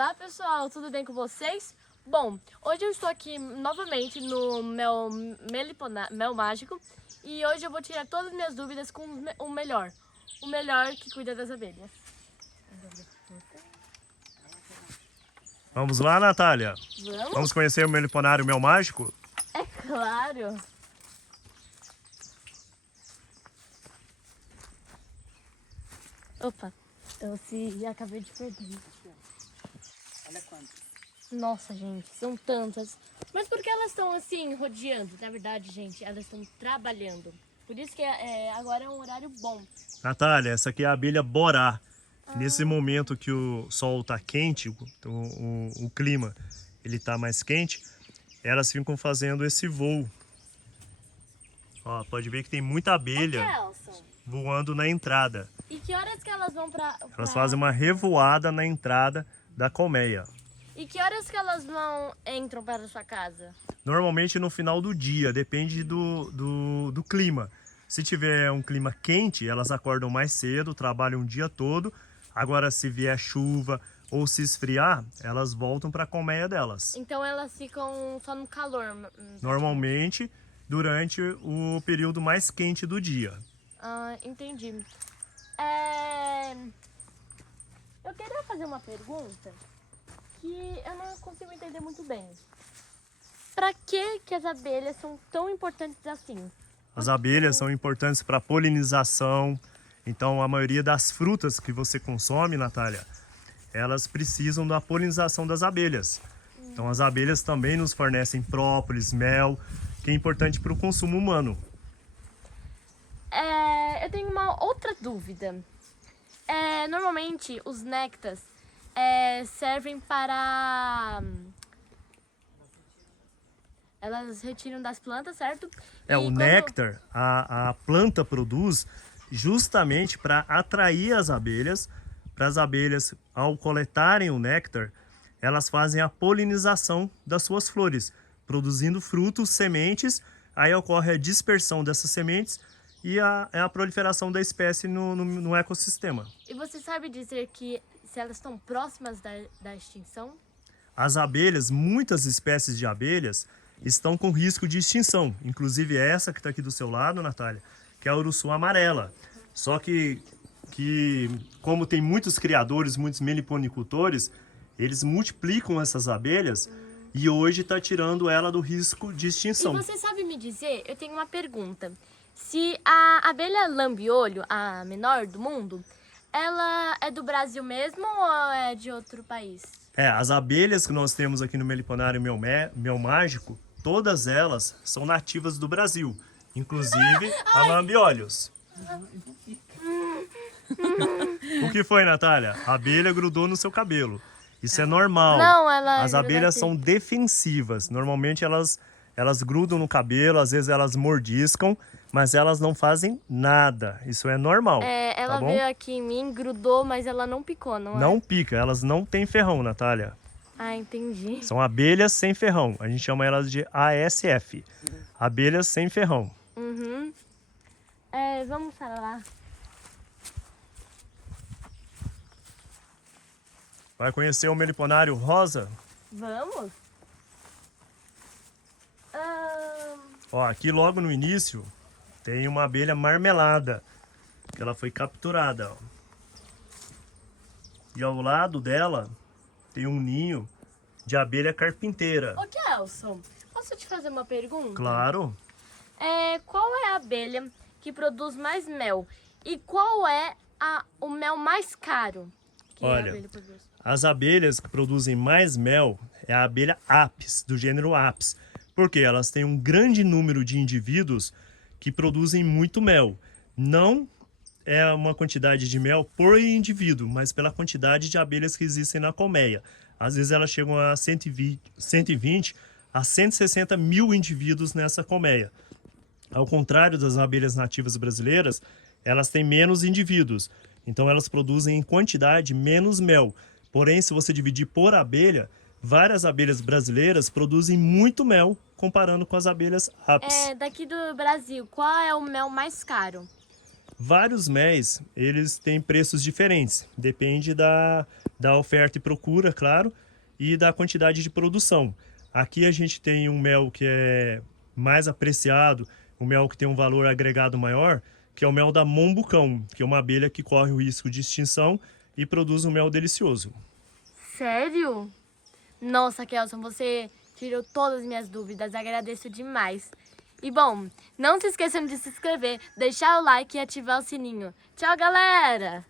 Olá pessoal, tudo bem com vocês? Bom, hoje eu estou aqui novamente no Mel Mágico e hoje eu vou tirar todas as minhas dúvidas com o melhor que cuida das abelhas. Vamos lá, Natália? Vamos? Vamos conhecer o meliponário Mel Mágico? É claro! Opa, acabei de perder. Olha quantas. Nossa, gente, são tantas. Mas por que elas estão assim, rodeando? Na verdade, gente, elas estão trabalhando. Por isso que agora é um horário bom. Natália, essa aqui é a abelha borá. Nesse momento que o sol está quente, o clima ele tá mais quente, elas ficam fazendo esse voo. Ó, pode ver que tem muita abelha Kelson, voando na entrada. e que horas que elas vão Elas fazem uma revoada na entrada da colmeia. E que horas que elas entram para a sua casa? Normalmente no final do dia, depende do clima. Se tiver um clima quente, elas acordam mais cedo, trabalham o dia todo. Agora, se vier chuva ou se esfriar, elas voltam para a colmeia delas. Então elas ficam só no calor? Normalmente durante o período mais quente do dia. Ah, entendi. Eu queria fazer uma pergunta que eu não consigo entender muito bem. Para que as abelhas são tão importantes assim? As abelhas são importantes para a polinização. Então, a maioria das frutas que você consome, Natália, elas precisam da polinização das abelhas. Então, as abelhas também nos fornecem própolis, mel, que é importante para o consumo humano. Eu tenho uma outra dúvida. Normalmente, os néctares servem para... Elas retiram das plantas, certo? O néctar, a planta produz justamente para atrair as abelhas. Para as abelhas, ao coletarem o néctar, elas fazem a polinização das suas flores, produzindo frutos, sementes. Aí ocorre a dispersão dessas sementes e a proliferação da espécie no ecossistema. E você sabe dizer que se elas estão próximas da extinção? As abelhas, muitas espécies de abelhas, estão com risco de extinção. Inclusive essa que está aqui do seu lado, Natália, que é a uruçu amarela. Só que como tem muitos criadores, muitos meliponicultores, eles multiplicam essas abelhas e hoje está tirando ela do risco de extinção. E você sabe me dizer, eu tenho uma pergunta. Se a abelha lambiolho, a menor do mundo, ela é do Brasil mesmo ou é de outro país? As abelhas que nós temos aqui no Meliponário Mel Mágico, todas elas são nativas do Brasil, inclusive a lambiolhos. O que foi, Natália? A abelha grudou no seu cabelo. Isso é normal. Não, As abelhas são defensivas. Normalmente elas grudam no cabelo, às vezes elas mordiscam, mas elas não fazem nada. Isso é normal. Ela tá bom? veio aqui em mim, grudou, mas ela não picou, não é? Não pica, elas não têm ferrão, Natália. Ah, entendi. São abelhas sem ferrão. A gente chama elas de ASF. Abelhas sem ferrão. Uhum. Vamos para lá. Vai conhecer o meliponário rosa? Vamos? Ó, aqui logo no início tem uma abelha marmelada, que ela foi capturada. Ó. E ao lado dela tem um ninho de abelha carpinteira. Ô, Kelson, posso te fazer uma pergunta? Claro. Qual é a abelha que produz mais mel? E qual é o mel mais caro que a Olha, abelha produz? as abelhas que produzem mais mel é a abelha Apis, do gênero Apis. Porque elas têm um grande número de indivíduos que produzem muito mel. Não é uma quantidade de mel por indivíduo, mas pela quantidade de abelhas que existem na colmeia. Às vezes elas chegam a 120 a 160 mil indivíduos nessa colmeia. Ao contrário das abelhas nativas brasileiras, elas têm menos indivíduos. Então elas produzem em quantidade menos mel. Porém, se você dividir por abelha, várias abelhas brasileiras produzem muito mel comparando com as abelhas Apis. Daqui do Brasil, qual é o mel mais caro? Vários méis, eles têm preços diferentes. Depende da oferta e procura, claro, e da quantidade de produção. Aqui a gente tem um mel que é mais apreciado, um mel que tem um valor agregado maior, que é o mel da Mombucão, que é uma abelha que corre o risco de extinção e produz um mel delicioso. Sério? Nossa, Kelson, você tirou todas as minhas dúvidas, agradeço demais. E bom, não se esqueçam de se inscrever, deixar o like e ativar o sininho. Tchau, galera!